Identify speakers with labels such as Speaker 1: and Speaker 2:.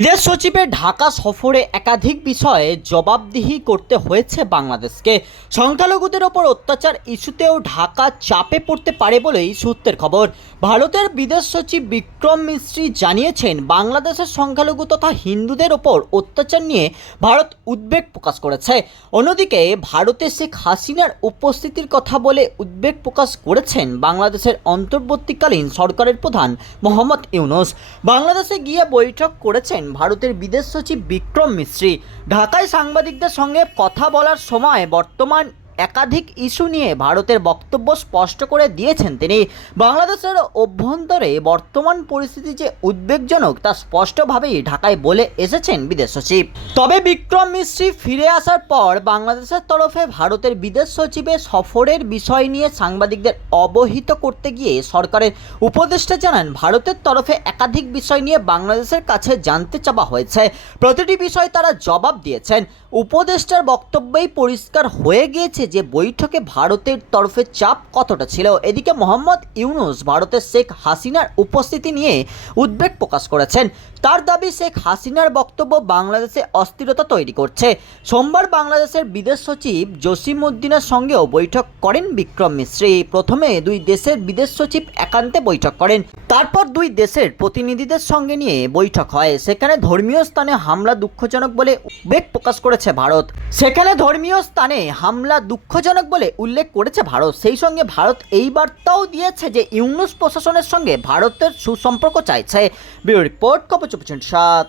Speaker 1: বিদেশ সচিবের ঢাকা সফরে একাধিক বিষয়ে জবাবদিহি করতে হয়েছে বাংলাদেশকে। সংখ্যালঘুদের ওপর অত্যাচার ইস্যুতেও ঢাকা চাপে পড়তে পারে বলেই সূত্রের খবর। ভারতের বিদেশ সচিব বিক্রম মিশ্রি জানিয়েছেন, বাংলাদেশের সংখ্যালঘু তথা হিন্দুদের ওপর অত্যাচার নিয়ে ভারত উদ্বেগ প্রকাশ করেছে। অন্যদিকে, ভারতে শেখ হাসিনার উপস্থিতির কথা বলে উদ্বেগ প্রকাশ করেছেন বাংলাদেশের অন্তর্বর্তীকালীন সরকারের প্রধান মোহাম্মদ ইউনুস। বাংলাদেশে গিয়ে বৈঠক করেছেন ভারতের বিদেশ সচিব বিক্রম মিশ্রী ঢাকায় সাংবাদিকদের সঙ্গে কথা বলার সময় বর্তমান একাধিক ইস্যু নিয়ে ভারতের বক্তব্য স্পষ্ট করে দিয়েছেন তিনি। বাংলাদেশের অভ্যন্তরে বর্তমান পরিস্থিতি যে উদ্বেগজনক তা স্পষ্টভাবেই ঢাকায় বলে এসেছেন বিদেশ সচিব। তবে বিক্রম মিশ্রি ফিরে আসার পর বাংলাদেশের তরফে ভারতের বিদেশ সচিবের সফরের বিষয় নিয়ে সাংবাদিকদের অবহিত করতে গিয়ে সরকারের উপদেষ্টা জানান, ভারতের তরফে একাধিক বিষয় নিয়ে বাংলাদেশের কাছে জানতে চাওয়া হয়েছে। প্রতিটি বিষয় তারা জবাব দিয়েছেন। উপদেষ্টার বক্তব্যেই পরিষ্কার হয়ে গিয়েছে যে বৈঠকে ভারতের তরফে চাপ কতটা ছিল? এদিকে মোহাম্মদ ইউনুস ভারতের শেখ হাসিনার উপস্থিতি নিয়ে উদ্বেগ প্রকাশ করেছেন। তার দাবি, শেখ হাসিনার বক্তব্য বাংলাদেশে অস্থিরতা তৈরি করছে। সোমবার বাংলাদেশের বিদেশ সচিব জসিম উদ্দিনের সঙ্গেও বৈঠক করেন বিক্রম মিশ্রী প্রথমে দুই দেশের বিদেশ সচিব একান্তে বৈঠক করেন। তারপর দুই দেশের প্রতিনিধিদের সঙ্গে নিয়ে বৈঠক হয়। সেখানে ধর্মীয় স্থানে হামলা দুঃখজনক বলে উদ্বেগ প্রকাশ করেছে ভারত। সেখানে ধর্মীয় স্থানে হামলা দুঃখজনক বলে উল্লেখ করেছে ভারত। সেই সঙ্গে ভারত এই বার্তাও দিয়েছে যে ইউনুস প্রশাসনের সঙ্গে ভারতের সুসম্পর্ক চাইছে। ব্যুরো রিপোর্ট কপচপচন সাত